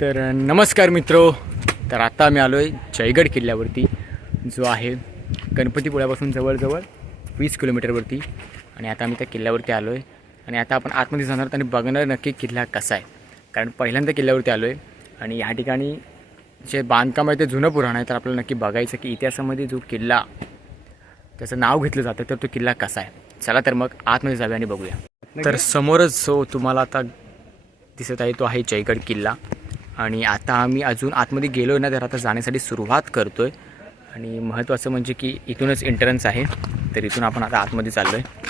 तर नमस्कार मित्रो. तर आता आम्ही आलो आहे जयगड किल्ल्यावरती जो आहे गणपतीपुळ्यापासून जवळजवळ वीस किलोमीटरवरती आणि आता आम्ही त्या किल्ल्यावरती आलो आहे आणि आता आपण आतमध्ये जाणार आणि बघणार नक्की किल्ला कसा आहे. कारण पहिल्यांदा किल्ल्यावरती आलो आहे आणि ह्या ठिकाणी जे बांधकाम आहे ते जुनं पुराण आहे. तर आपल्याला नक्की बघायचं की इतिहासामध्ये जो किल्ला त्याचं नाव घेतलं जातं तर तो किल्ला कसा आहे. चला तर मग आतमध्ये जाऊया आणि बघूया. तर समोरच जो तुम्हाला आता दिसत आहे तो आहे जयगड किल्ला. आणि आता आम्ही अजून आतमध्ये गेलो आहे ना तर आता जाण्यासाठी सुरुवात करतो आहे आणि महत्त्वाचं म्हणजे की इथूनच एंट्रन्स आहे. तर इथून आपण आता आतमध्ये चाललो आहे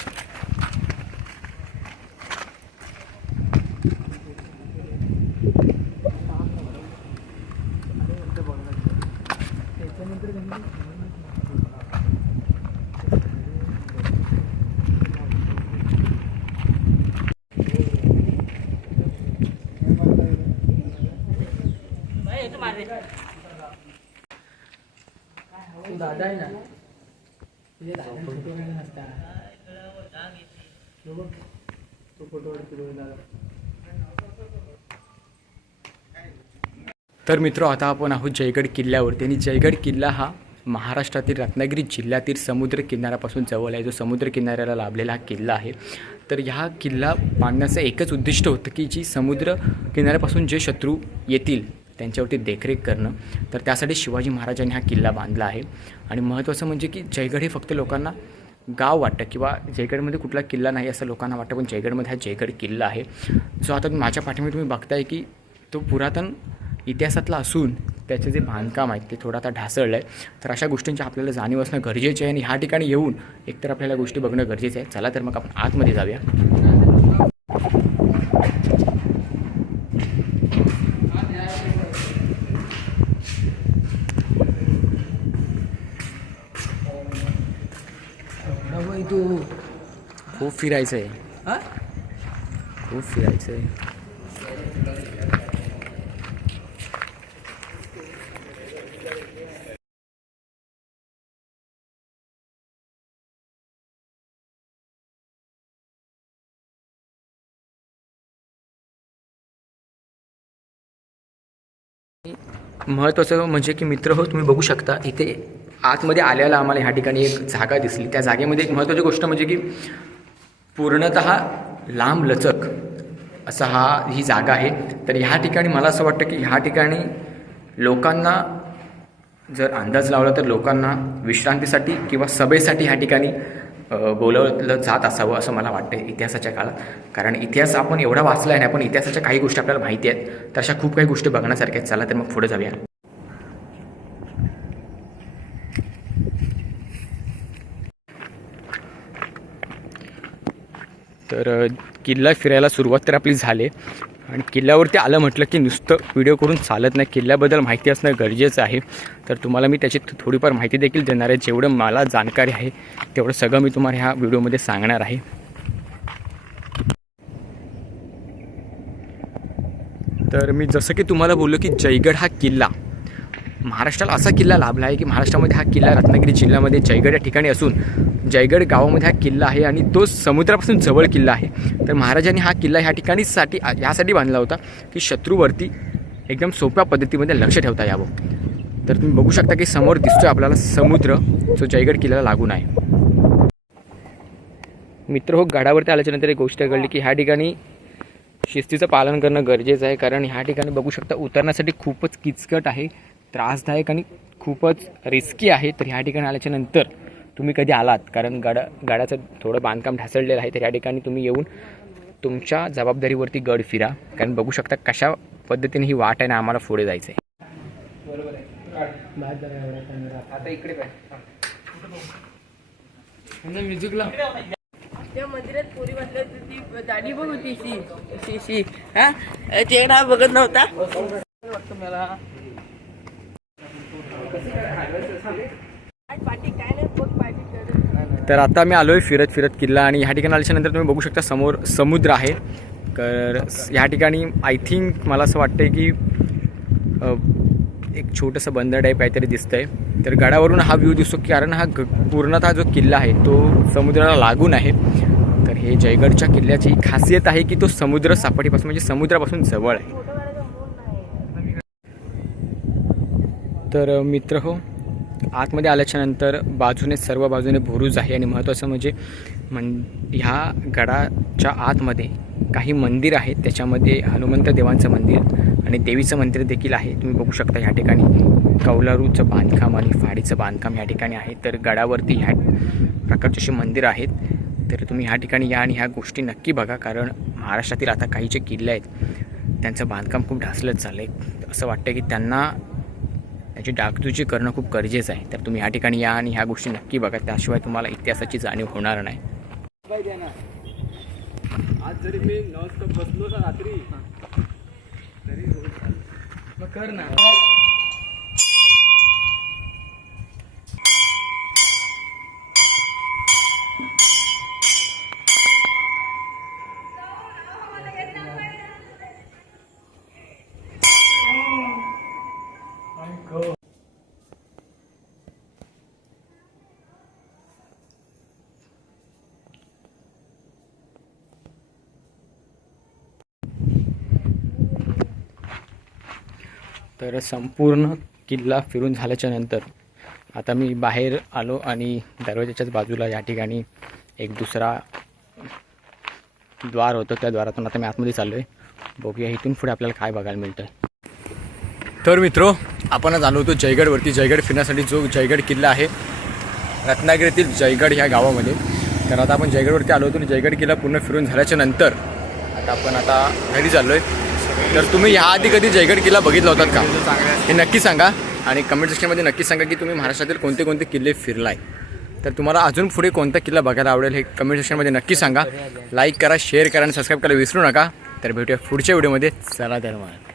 दादा फोटो काढला नसता तो बघ, तो फोटो काढतो दादा. तर मित्र आता आपण आहोत जयगड किल्ल्यावरती. आणि जयगड किल्ला हा महाराष्ट्रातील रत्नागिरी जिल्ह्यातील समुद्र किनाऱ्यापासून जवळ आहे. जो समुद्र किनाऱ्याला लाभलेला हा किल्ला आहे. तर ह्या किल्ला बांधण्याचं एकच उद्दिष्ट होतं की जी समुद्र किनाऱ्यापासून जे शत्रू येतील त्यांच्यावरती देखरेख करणं. तर त्यासाठी शिवाजी महाराजांनी हा किल्ला बांधला आहे. आणि महत्त्वाचं म्हणजे की जयगड हे फक्त लोकांना गाव वाटतं किंवा जयगडमध्ये कुठला किल्ला नाही असं लोकांना वाटतं पण जयगडमध्ये हा जयगड किल्ला आहे. जो आता माझ्या पाठीमध्ये तुम्ही बघताय की तो पुरातन इतिहासातला असून त्याचे जे बांधकाम आहे ते थोडं आता ढासळलं आहे तर अशा गोष्टींची आपल्याला जाणीव असणं गरजेचे आहे आणि ह्या ठिकाणी येऊन एकतर आपल्याला गोष्टी बघणं गरजेचं आहे. चला तर मग आपण आतमध्ये जाऊया बाई तू खूप फिरायचं आहे हा? खूप फिरायचं आहे महत्त्वाचं म्हणजे की मित्र हो तुम्ही बघू शकता इथे आतमध्ये आल्याला आम्हाला ह्या ठिकाणी एक जागा दिसली. त्या जागेमध्ये एक महत्त्वाची गोष्ट म्हणजे की पूर्णत लांब लचक असा हा ही जागा आहे. तर ह्या ठिकाणी मला असं वाटतं की ह्या ठिकाणी लोकांना जर अंदाज लावला तर लोकांना विश्रांतीसाठी किंवा सभेसाठी ह्या ठिकाणी बोलवलं जात असावं असं मला वाटतं इतिहासाच्या काळात. कारण इतिहास आपण एवढा वाचला आहे ना पण इतिहासाच्या काही गोष्टी आपल्याला माहिती आहेत तर अशा खूप काही गोष्टी बघण्यासारख्या आहेत. चला तर मग पुढे जाऊया. तर किल्ला फिरायला सुरुवात तर आपली झाली. आणि किल्ल्यावरती आलं म्हटलं की नुसतं व्हिडिओ करून चालत नाही. किल्ल्याबद्दल माहिती असणं गरजेचं आहे. तर तुम्हाला मी त्याची थोडीफार माहिती देखील देणार आहे. जेवढं मला जाणकारी आहे तेवढं सगळं मी तुम्हाला ह्या व्हिडिओमध्ये सांगणार आहे. तर मी जसं की तुम्हाला बोललो की जयगड हा किल्ला. महाराष्ट्राला असा किल्ला लाभला आहे की महाराष्ट्रामध्ये हा किल्ला रत्नागिरी जिल्ह्यामध्ये जयगड या ठिकाणी असून जयगड गावामध्ये हा किल्ला आहे आणि तो समुद्रापासून जवळ किल्ला आहे. तर महाराजांनी हा किल्ला ह्या ठिकाणी साठी यासाठी बांधला होता की शत्रूवरती एकदम सोप्या पद्धतीमध्ये लक्ष ठेवता यावं. तर तुम्ही बघू शकता की समोर दिसतोय आपल्याला समुद्र जो जयगड किल्ल्याला लागून आहे. मित्र हो गडावरती आल्याच्यानंतर एक गोष्ट कळली की ह्या ठिकाणी शिस्तीचं पालन करणं गरजेचं आहे. कारण ह्या ठिकाणी बघू शकता उतरण्यासाठी खूपच किचकट आहे. त्रासदायक आणि खूपच रिस्की आहे. तर ह्या ठिकाणी आल्याच्यानंतर तुम्ही कधी आलात? कारण गाडा गाड्याचं थोडं बांधकाम ढासळलेलं आहे. तर ह्या ठिकाणी तुम्ही येऊन तुमच्या जबाबदारीवरती गड फिरा. कारण बघू शकता कशा पद्धतीने ही वाट आहे ना आम्हाला पुढे जायचं आहे आता इकडे म्युझिकला त्या मंदिरात पोरी होती ती दाढी बघ होती शी शी शी. हा? चेहरा बघत नव्हता? वाटतं मला पाठी काय नाही बघ पाठी चढत. तर आता मी आलो आहे फिरत फिरत किल्ला आणि ह्या ठिकाणी आल्याच्यानंतर तुम्ही बघू शकता समोर समुद्र आहे. तर ह्या ठिकाणी आय थिंक मला असं वाटतं की एक छोटंसं बंदर टाईप काहीतरी दिसतं आहे तर गडावरून हा व्ह्यू दिसतो कारण हा ग पूर्णतः जो किल्ला आहे तो समुद्राला लागून आहे. तर हे जयगडच्या किल्ल्याची खासियत आहे की तो समुद्र सपाटीपासून म्हणजे समुद्रापासून जवळ आहे. तर मित्र हो आतमध्ये आल्याच्यानंतर बाजूने सर्व बाजूने भुरुज आहे. आणि महत्त्वाचं म्हणजे मन ह्या गडाच्या आतमध्ये काही मंदिर आहेत. त्याच्यामध्ये हनुमंत देवांचं मंदिर आणि देवीचं मंदिर देखील आहे. तुम्ही बघू शकता ह्या ठिकाणी कौलारूचं बांधकाम आणि फाडीचं बांधकाम ह्या ठिकाणी आहे. तर गडावरती ह्या प्रकारचे असे मंदिर आहेत. तर तुम्ही ह्या ठिकाणी या आणि ह्या गोष्टी नक्की बघा. कारण महाराष्ट्रातील आता काही जे किल्ले आहेत त्यांचं बांधकाम खूप ढासलंच झालं आहे असं वाटतं की त्यांना त्याची डागडुजी करणं खूप गरजेचं आहे. तर तुम्ही ह्या ठिकाणी या आणि ह्या गोष्टी नक्की बघा. त्याशिवाय तुम्हाला इतिहासाची जाणीव होणार नाही. आज जरी मी बसलो ना रात्री तरी मग कर ना. तर संपूर्ण किल्ला फिरून झाल्याच्यानंतर आता मी बाहेर आलो आणि दरवाजाच्याच बाजूला या ठिकाणी एक दुसरा द्वार होतं. त्या द्वारातून आता मी आतमध्ये चाललो आहे बघूया इथून पुढे आपल्याला काय बघायला मिळतं. तर मित्रो आपणच आलो होतो जयगडवरती. जयगड फिरण्यासाठी जो जयगड किल्ला आहे रत्नागिरीतील जयगड ह्या गावामध्ये. तर आता आपण जयगडवरती आलो होतो आणि जयगड किल्ला पूर्ण फिरून झाल्याच्यानंतर आता आपण आता घरी चाललो आहे तर तुम्ही ह्याआधी कधी जयगड किल्ला बघितला होतात का? हे नक्की सांगा. आणि कमेंट सेक्शनमध्ये नक्की सांगा की तुम्ही महाराष्ट्रातील कोणते कोणते किल्ले फिरलाय. तर तुम्हाला अजून पुढे कोणता किल्ला बघायला आवडेल हे कमेंट सेक्शनमध्ये नक्की सांगा. लाईक करा शेअर करा आणि सबस्क्राईब करायला विसरू नका. तर भेटूया पुढच्या व्हिडिओमध्ये चला तर मग.